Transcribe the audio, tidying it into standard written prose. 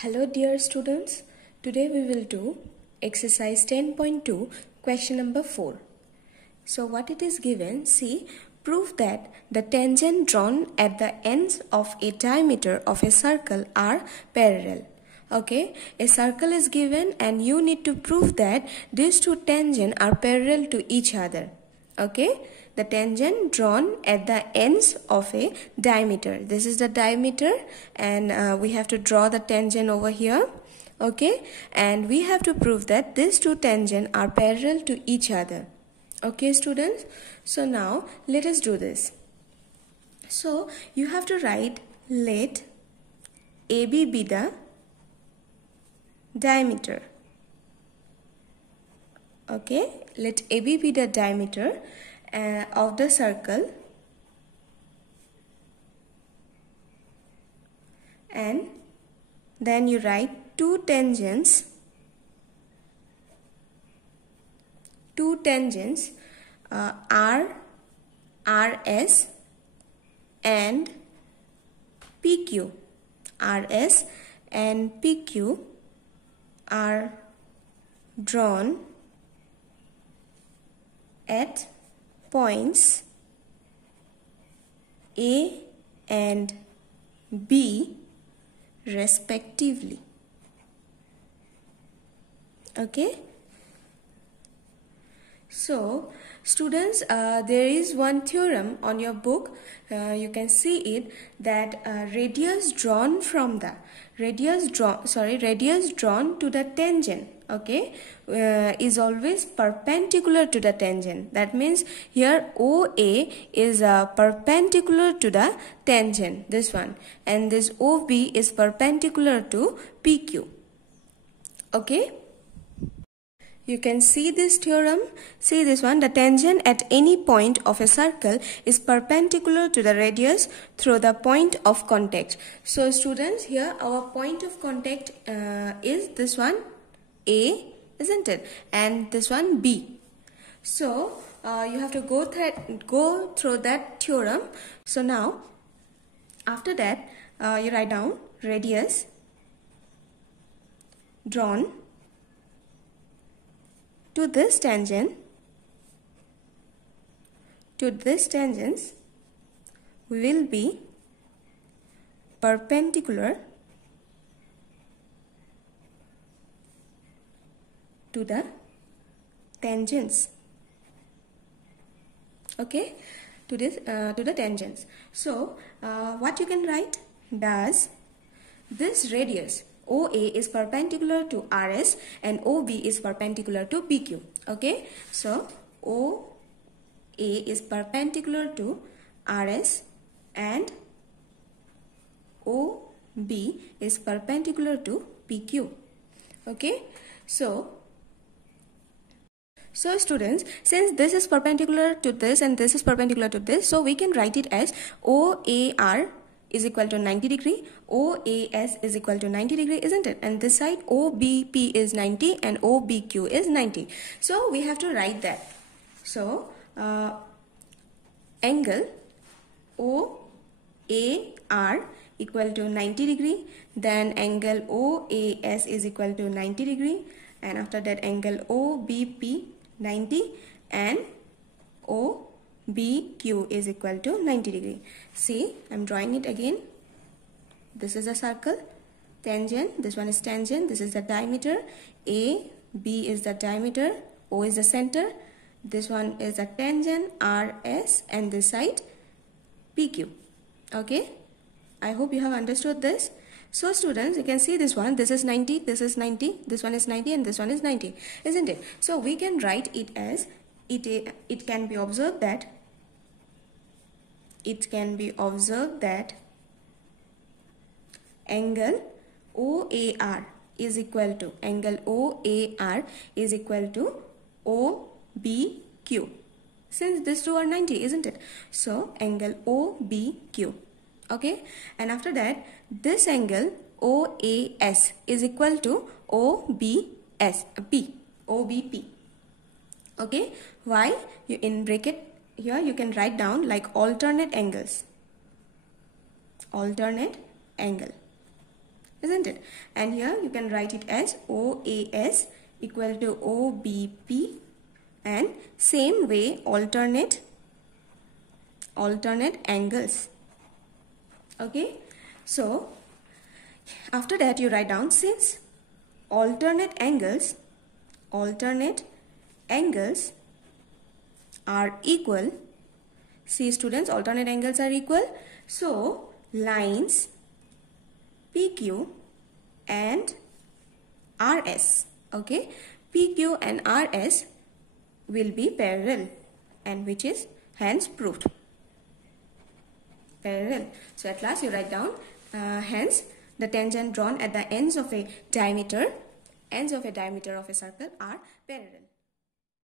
Hello dear students, today we will do exercise 10.2 question number 4. So what it is given, see, prove that the tangent drawn at the ends of a diameter of a circle are parallel. Okay, a circle is given and you need to prove that these two tangents are parallel to each other. Okay, the tangent drawn at the ends of a diameter. This is the diameter and we have to draw the tangent over here. Okay, and we have to prove that these two tangents are parallel to each other. Okay students, so now let us do this. So you have to write let AB be the diameter. Okay, let AB be the diameter of the circle, and then you write two tangents R, RS and PQ. RS and PQ are drawn at points A and B respectively. Okay. So students, there is one theorem on your book, you can see it, that radius drawn to the tangent, okay, is always perpendicular to the tangent. That means here OA is perpendicular to the tangent, this one, and this OB is perpendicular to PQ. Okay. You can see this theorem. See this one. The tangent at any point of a circle is perpendicular to the radius through the point of contact. So students, here our point of contact is this one A, isn't it? And this one B. So you have to go through that theorem. So now after that you write down radius drawn to this tangent will be perpendicular to the tangents. Okay, to the tangents. So what you can write, does this radius OA is perpendicular to RS and OB is perpendicular to PQ. Okay, so OA is perpendicular to RS and OB is perpendicular to PQ. Okay, so students, since this is perpendicular to this and this is perpendicular to this, so we can write it as OAR is equal to 90 degree, OAS is equal to 90 degree, isn't it? And this side OBP is 90 and OBQ is 90. So we have to write that. So angle OAR equal to 90 degree, then angle OAS is equal to 90 degree, and after that angle OBP 90 and OBQ is equal to 90 degree. See, I'm drawing it again. This is a circle, tangent, this one is tangent, this is the diameter, A, B is the diameter, O is the center, this one is a tangent, RS, and this side PQ. Okay, I hope you have understood this. So students, you can see this one, this is 90, this is 90, this one is 90 and this one is 90, isn't it? So we can write it as, it can be observed that angle OAR is equal to OBQ. Since these two are 90, isn't it? So angle OBQ. Okay, and after that this angle OAS is equal to OBP. Okay, why? You in bracket here you can write down like alternate angles. isn't it? And here you can write it as OAS equal to OBP, and same way alternate angles. Okay, so after that you write down, since alternate angles are equal. See students, alternate angles are equal, so lines PQ and RS, okay, PQ and RS will be parallel, and which is hence proved parallel. So at last you write down, hence the tangent drawn at the ends of a diameter of a circle are parallel.